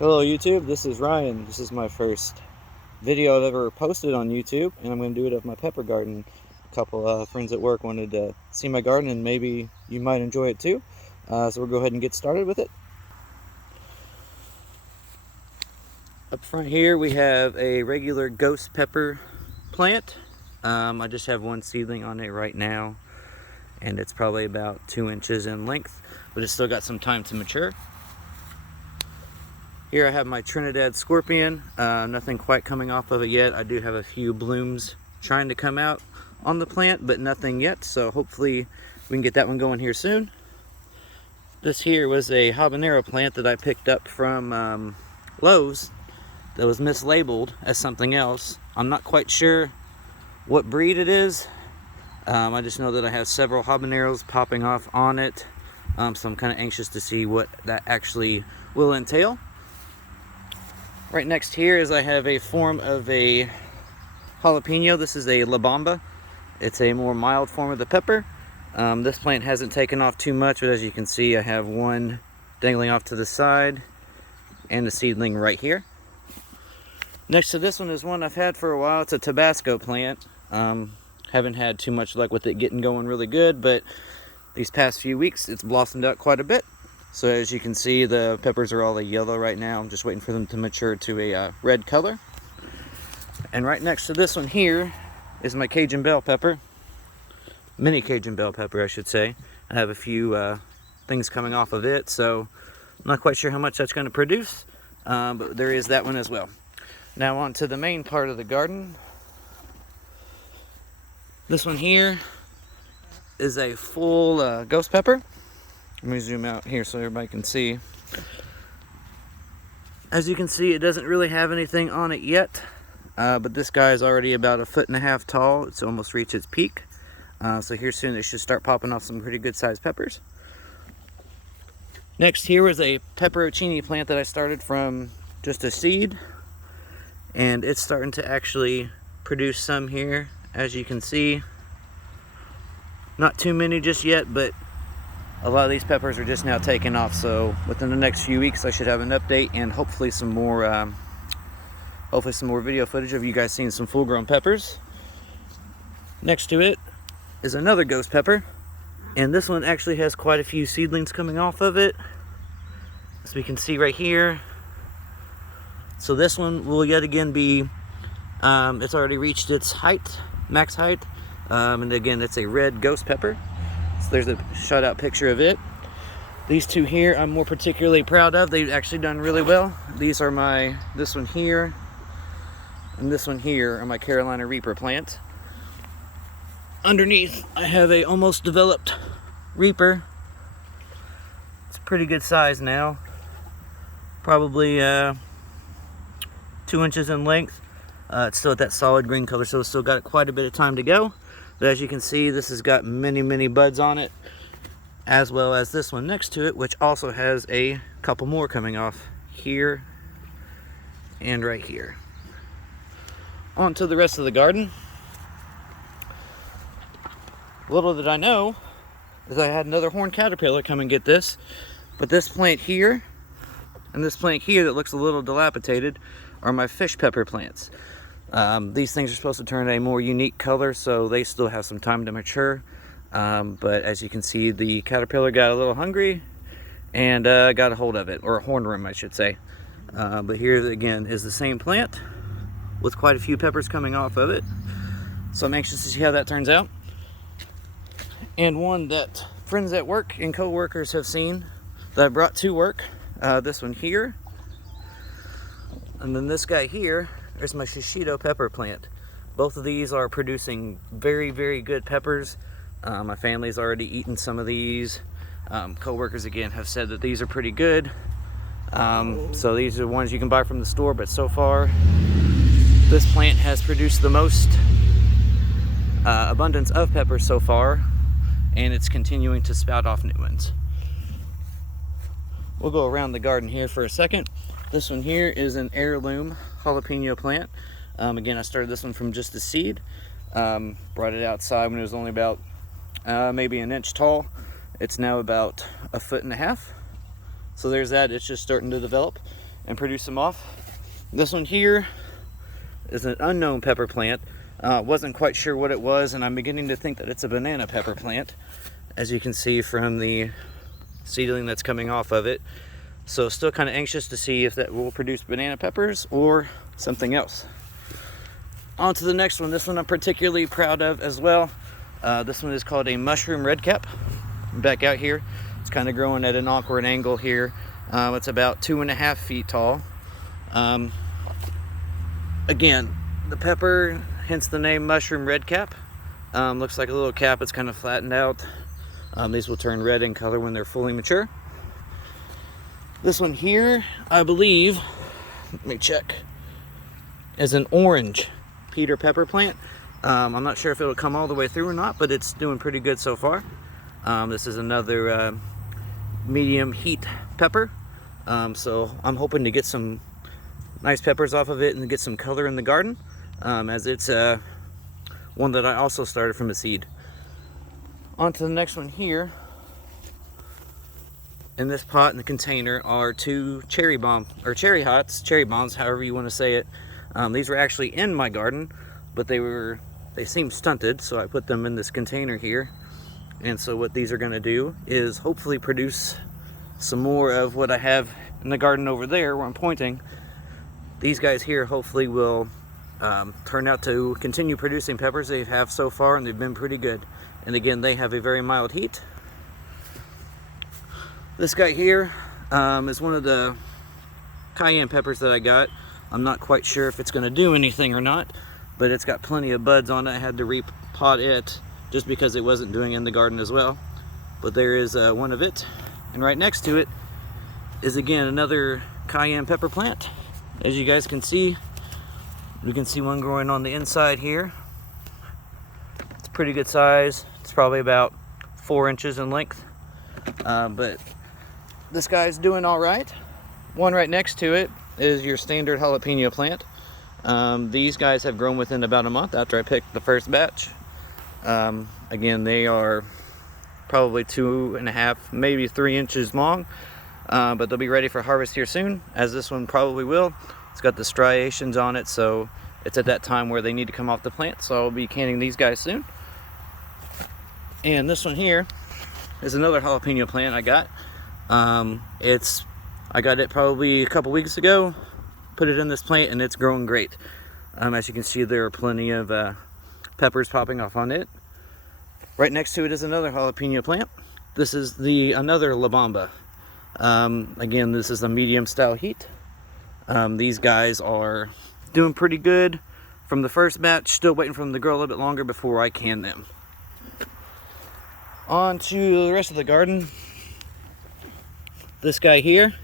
Hello YouTube, this is Ryan. This is my first video I've ever posted on YouTube, and I'm going to do it of my pepper garden. A couple friends at work wanted to see my garden, and maybe you might enjoy it too. So we'll go ahead and get started with it. Up front here we have a regular ghost pepper plant. I just have one seedling on it right now, and it's probably about 2 inches in length, but it's still got some time to mature. Here I have my Trinidad Scorpion, nothing quite coming off of it yet. I do have a few blooms trying to come out on the plant, but nothing yet, so hopefully we can get that one going here soon. This here was a habanero plant that I picked up from Lowe's that was mislabeled as something else. I'm not quite sure what breed it is. I just know that I have several habaneros popping off on it, so I'm kind of anxious to see what that actually will entail. Right next here is I have a form of a jalapeno. This is a La Bamba. It's a more mild form of the pepper. This plant hasn't taken off too much, but as you can see, I have one dangling off to the side and a seedling right here. Next to this one is one I've had for a while. It's a Tabasco plant. Haven't had too much luck with it getting going really good, but these past few weeks it's blossomed out quite a bit. So as you can see, the peppers are all a yellow right now. I'm just waiting for them to mature to a red color. And right next to this one here is my Cajun bell pepper. Mini Cajun bell pepper, I should say. I have a few things coming off of it, so I'm not quite sure how much that's going to produce, but there is that one as well. Now on to the main part of the garden. This one here is a full ghost pepper. Let me zoom out here so everybody can see. As you can see, it doesn't really have anything on it yet, but this guy is already about 1.5 feet tall. It's almost reached its peak. So here soon it should start popping off some pretty good sized peppers. Next here is a pepperoncini plant that I started from just a seed, and it's starting to actually produce some here, as you can see. Not too many just yet, but a lot of these peppers are just now taking off, so within the next few weeks I should have an update and hopefully some more video footage of you guys seeing some full-grown peppers. Next to it is another ghost pepper, and this one actually has quite a few seedlings coming off of it, as we can see right here. So this one will yet again be, it's already reached its height, max height, and again it's a red ghost pepper. So there's a shot out picture of it. These two here I'm more particularly proud of. They've actually done really well. These are this one here and this one here are my Carolina Reaper plant. Underneath I have a almost developed Reaper. It's a pretty good size now. Probably 2 inches in length. It's still at that solid green color, so it's still got quite a bit of time to go. But as you can see, this has got many buds on it, as well as this one next to it, which also has a couple more coming off here and right here. On to the rest of the garden. Little did I know is I had another horned caterpillar come and get this, but this plant here and this plant here that looks a little dilapidated are my fish pepper plants. These things are supposed to turn a more unique color, so they still have some time to mature. But as you can see, the caterpillar got a little hungry and got a hold of it, or a hornworm I should say. But here again is the same plant with quite a few peppers coming off of it. So I'm anxious to see how that turns out. And one that friends at work and co-workers have seen that I brought to work. This one here. And then this guy here. There's my shishito pepper plant. Both of these are producing very good peppers. My family's already eaten some of these. Co-workers again have said that these are pretty good. So these are ones you can buy from the store, but so far this plant has produced the most abundance of peppers so far, and it's continuing to spout off new ones. We'll go around the garden here for a second. This one here is an heirloom jalapeno plant. Again, I started this one from just a seed. Brought it outside when it was only about maybe an inch tall. It's now about 1.5 feet. So there's that, it's just starting to develop. and produce them off. This one here is an unknown pepper plant. Wasn't quite sure what it was, and I'm beginning to think that it's a banana pepper plant, as you can see from the seedling that's coming off of it. So still kind of anxious to see if that will produce banana peppers or something else. On to the next one. This one I'm particularly proud of as well. This one is called a mushroom redcap. Back out here, it's kind of growing at an awkward angle here. It's about 2.5 feet tall. Again, the pepper, hence the name mushroom redcap. Looks like a little cap. It's kind of flattened out. These will turn red in color when they're fully mature. This one here, I believe, let me check, is an orange Peter pepper plant. I'm not sure if it'll come all the way through or not, but it's doing pretty good so far. This is another medium heat pepper. So I'm hoping to get some nice peppers off of it and get some color in the garden, as it's one that I also started from a seed. On to the next one here. In this pot in the container are 2 cherry bombs, however you want to say it. These were actually in my garden, but they seemed stunted, so I put them in this container here. And so what these are going to do is hopefully produce some more of what I have in the garden over there where I'm pointing. These guys here hopefully will turn out to continue producing peppers they have so far, and they've been pretty good. And again, they have a very mild heat. This guy here is one of the cayenne peppers that I got. I'm not quite sure if it's going to do anything or not, but it's got plenty of buds on it. I had to repot it just because it wasn't doing in the garden as well. But there is one of it. And right next to it is again another cayenne pepper plant. As you guys can see, we can see one growing on the inside here. It's a pretty good size. It's probably about 4 inches in length. But this guy's doing all right. One right next to it is your standard jalapeno plant. These guys have grown within about a month after I picked the first batch. Again, they are probably 2.5, maybe 3 inches long, but they'll be ready for harvest here soon, as this one probably will. It's got the striations on it, so it's at that time where they need to come off the plant, so I'll be canning these guys soon. And this one here is another jalapeno plant I got. I got it probably a couple weeks ago, put it in this plant, and it's growing great. As you can see, there are plenty of peppers popping off on it. Right next to it is another jalapeno plant. This is another La Bamba. Again, this is a medium style heat. These guys are doing pretty good from the first batch. Still waiting for them to grow a little bit longer before I can them. On to the rest of the garden. This guy here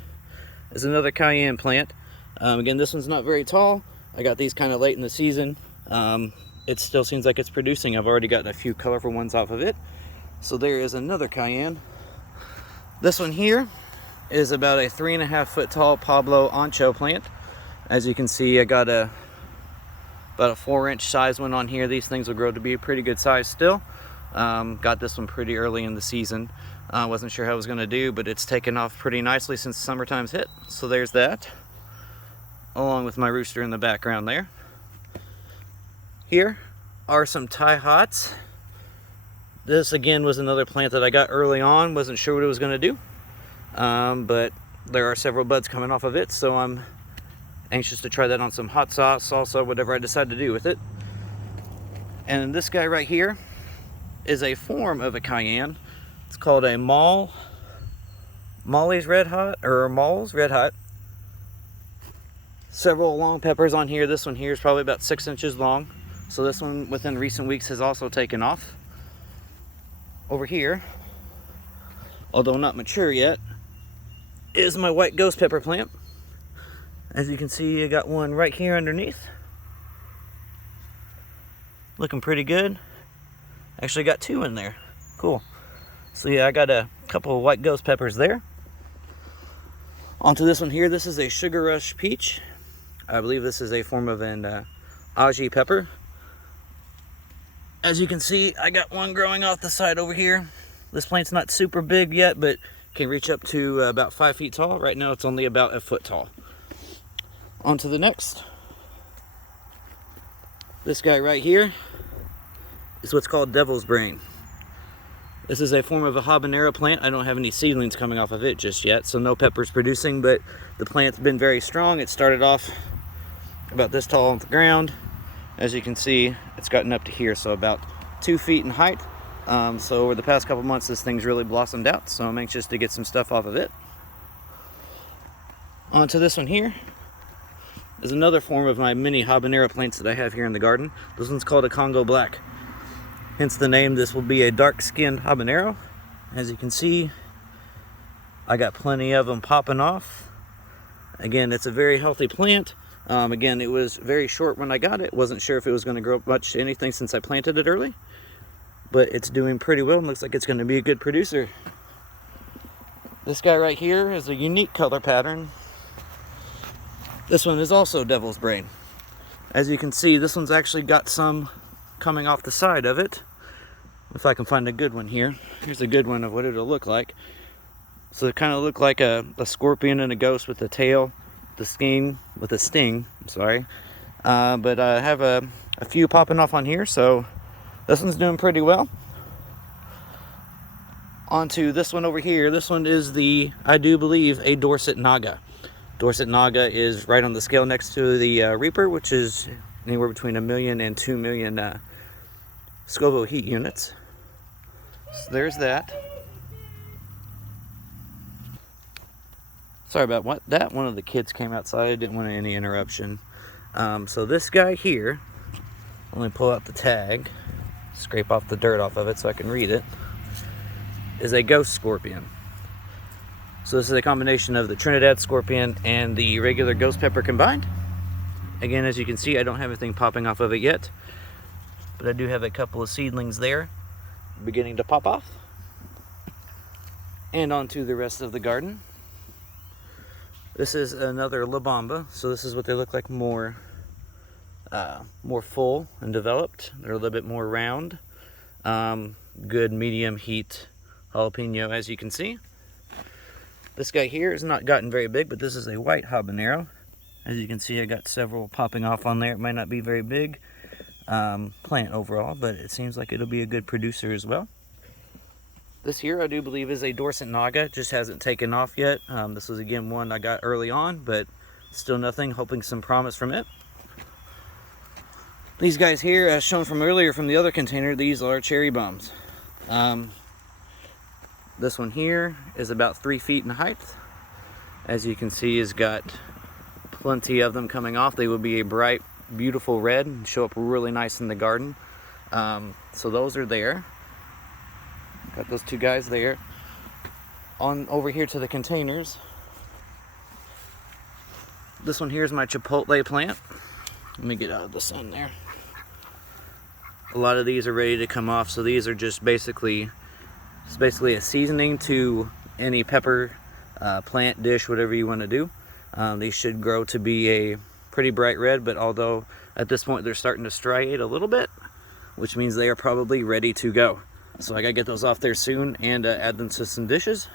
is another cayenne plant. Again, this one's not very tall. I got these kind of late in the season. It still seems like it's producing. I've already gotten a few colorful ones off of it. So there is another cayenne. This one here is about a 3.5 foot tall Pablo Ancho plant. As you can see, I got about a 4-inch size one on here. These things will grow to be a pretty good size still. Got this one pretty early in the season. Wasn't sure how it was going to do, but it's taken off pretty nicely since summertime's hit. So there's that, along with my rooster in the background there. Here are some Thai hots. This again was another plant that I got early on. Wasn't sure what it was going to do, but there are several buds coming off of it, so I'm anxious to try that on some hot sauce, salsa, whatever I decide to do with it. And this guy right here is a form of a cayenne. It's called a Molly's Red Hot, or Moll's Red Hot. Several long peppers on here. This one here is probably about 6 inches long. So this one within recent weeks has also taken off. Over here, although not mature yet, is my white ghost pepper plant. As you can see, I got one right here underneath. Looking pretty good. Actually got 2 in there. Cool. So yeah, I got a couple of white ghost peppers there. Onto this one here. This is a Sugar Rush Peach. I believe this is a form of an Aji pepper. As you can see, I got one growing off the side over here. This plant's not super big yet, but can reach up to about 5 feet tall. Right now it's only about a foot tall. On to the next. This guy right here is what's called devil's brain. This is a form of a habanero plant. I don't have any seedlings coming off of it just yet, so no peppers producing, but the plant's been very strong. It started off about this tall on the ground. As you can see, it's gotten up to here, so about 2 feet in height. So over the past couple months, this thing's really blossomed out, so I'm anxious to get some stuff off of it. On to this one here is another form of my mini habanero plants that I have here in the garden. This one's called a Congo Black. Hence the name. This will be a dark-skinned habanero. As you can see, I got plenty of them popping off. Again, it's a very healthy plant. Again, it was very short when I got it. Wasn't sure if it was going to grow up much to anything since I planted it early. But it's doing pretty well. Looks like it's going to be a good producer. This guy right here is a unique color pattern. This one is also devil's brain. As you can see, this one's actually got some coming off the side of it. If I can find a good one here. Here's a good one of what it'll look like. So it kind of look like a scorpion and a ghost with a tail, the sting, with a sting, I'm sorry. But I have a few popping off on here, so this one's doing pretty well. On to this one over here. This one is I do believe, a Dorset Naga. Dorset Naga is right on the scale next to the Reaper, which is anywhere between 1 million and 2 million Scoville heat units. So there's that. Sorry about that. One of the kids came outside. I didn't want any interruption. So this guy here, let me pull out the tag, scrape off the dirt off of it so I can read it, is a ghost scorpion. So this is a combination of the Trinidad scorpion and the regular ghost pepper combined. Again, as you can see, I don't have anything popping off of it yet, but I do have a couple of seedlings there beginning to pop off. And on to the rest of the garden. This is another La Bamba. So this is what they look like, more full and developed. They're a little bit more round. Good medium heat jalapeno, as you can see. This guy here has not gotten very big, but this is a white habanero. As you can see, I got several popping off on there. It might not be very big plant overall, but it seems like it'll be a good producer as well. This here I do believe is a Dorset Naga, just hasn't taken off yet. This was again one I got early on, but still nothing, hoping some promise from it. These guys here, as shown from earlier from the other container, these are cherry bombs. This one here is about 3 feet in height. As you can see, has got plenty of them coming off. They will be a bright, beautiful red and show up really nice in the garden. So those are there. Got those two guys there. On over here to the containers. This one here is my chipotle plant. Let me get out of the sun there. A lot of these are ready to come off, so these are just basically a seasoning to any pepper plant dish, whatever you want to do. These should grow to be a pretty bright red, but although at this point they're starting to striate a little bit, which means they are probably ready to go. So I gotta get those off there soon and add them to some dishes.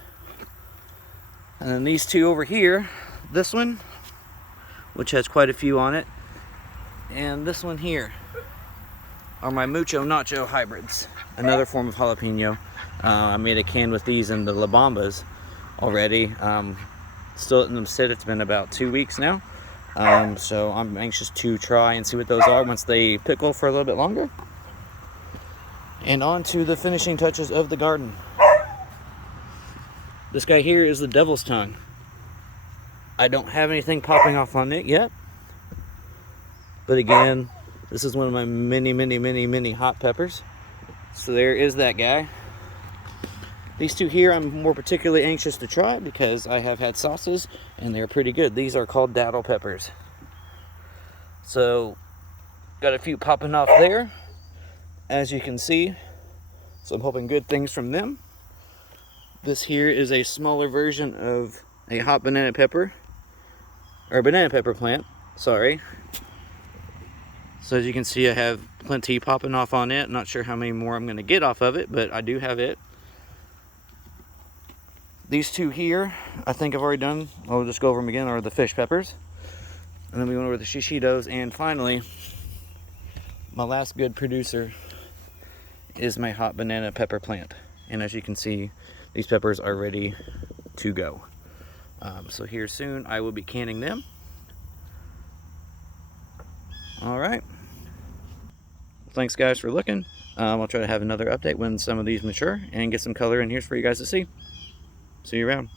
And then these two over here, this one, which has quite a few on it, and this one here are my Mucho Nacho hybrids, another form of jalapeno. I made a can with these in the La Bambas already. Still letting them sit. It's been about 2 weeks now. So I'm anxious to try and see what those are once they pickle for a little bit longer. And on to the finishing touches of the garden. This guy here is the Devil's Tongue. I don't have anything popping off on it yet. But again, this is one of my mini hot peppers. So there is that guy. These two here I'm more particularly anxious to try because I have had sauces and they're pretty good. These are called datil peppers. So got a few popping off there, as you can see. So I'm hoping good things from them. This here is a smaller version of a hot banana pepper, or banana pepper plant, sorry. So as you can see, I have plenty popping off on it. Not sure how many more I'm going to get off of it, but I do have it. These two here, I think I've already done. I'll just go over them again, are the fish peppers. And then we went over the shishitos, and finally, my last good producer is my hot banana pepper plant. And as you can see, these peppers are ready to go. So here soon I will be canning them. All right. Thanks guys for looking. I'll try to have another update when some of these mature and get some color in here for you guys to see. See you around.